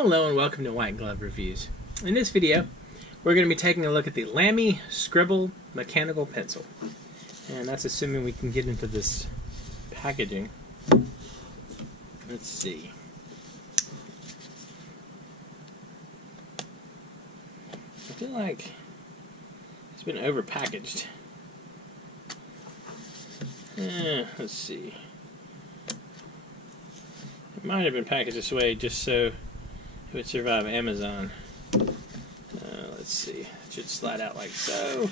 Hello and welcome to White Glove Reviews. In this video, we're going to be taking a look at the Lamy Scribble mechanical pencil. And that's assuming we can get into this packaging. Let's see. I feel like it's been overpackaged. Let's see. It might have been packaged this way just so it would survive Amazon. Let's see. It should slide out like so.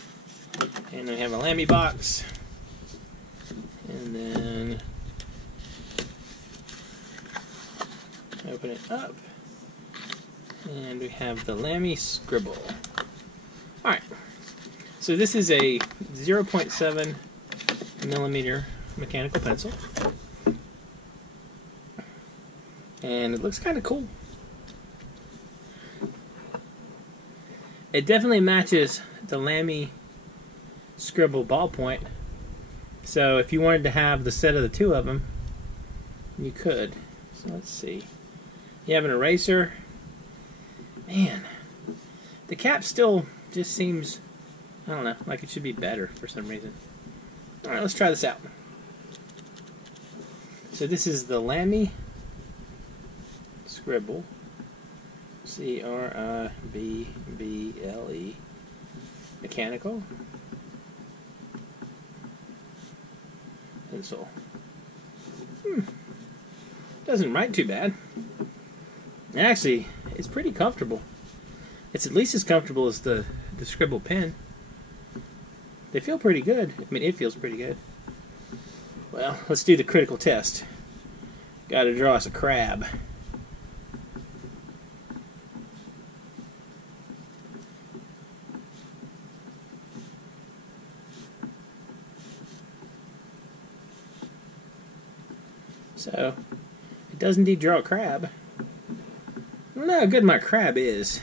And we have a Lamy box. And then open it up. And we have the Lamy Scribble. Alright. So this is a 0.7 millimeter mechanical pencil. And it looks kind of cool. It definitely matches the Lamy Scribble ballpoint. So if you wanted to have the set of the two of them, you could. So let's see. You have an eraser. Man, the cap still just seems, I don't know, like it should be better for some reason. Alright, let's try this out. So this is the Lamy Scribble, Scribble, mechanical pencil. Doesn't write too bad. Actually, it's pretty comfortable. It's at least as comfortable as the Scribble pen. They feel pretty good. I mean, it feels pretty good. Well, let's do the critical test. Got to draw us a crab. So, it does indeed draw a crab. I don't know how good my crab is.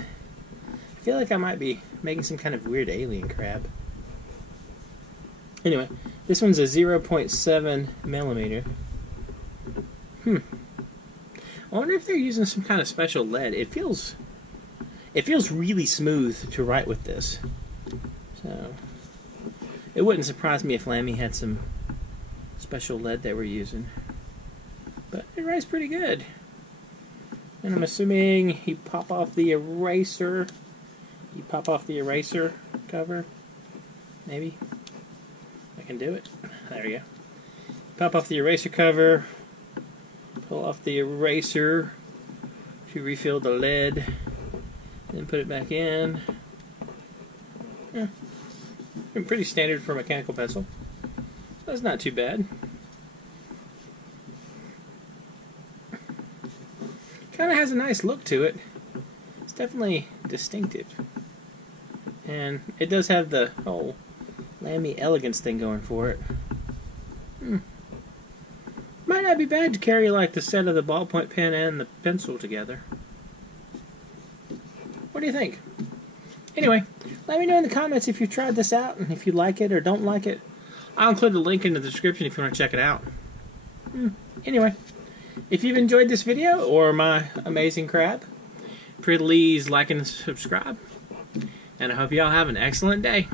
I feel like I might be making some kind of weird alien crab. Anyway, this one's a 0.7 millimeter. I wonder if they're using some kind of special lead. It feels really smooth to write with this. So, it wouldn't surprise me if Lamy had some special lead they were using. But it writes pretty good. And I'm assuming you pop off the eraser. You pop off the eraser cover. Maybe. I can do it. There we go. Pop off the eraser cover. Pull off the eraser to refill the lead. Then put it back in. Yeah. Pretty standard for a mechanical pencil. That's not too bad. Kind of has a nice look to it. It's definitely distinctive. And it does have the whole Lamy elegance thing going for it. Might not be bad to carry like the set of the ballpoint pen and the pencil together. What do you think? Anyway, let me know in the comments if you've tried this out and if you like it or don't like it. I'll include the link in the description if you want to check it out. Anyway. If you've enjoyed this video or my amazing crab, please like and subscribe. And I hope you all have an excellent day.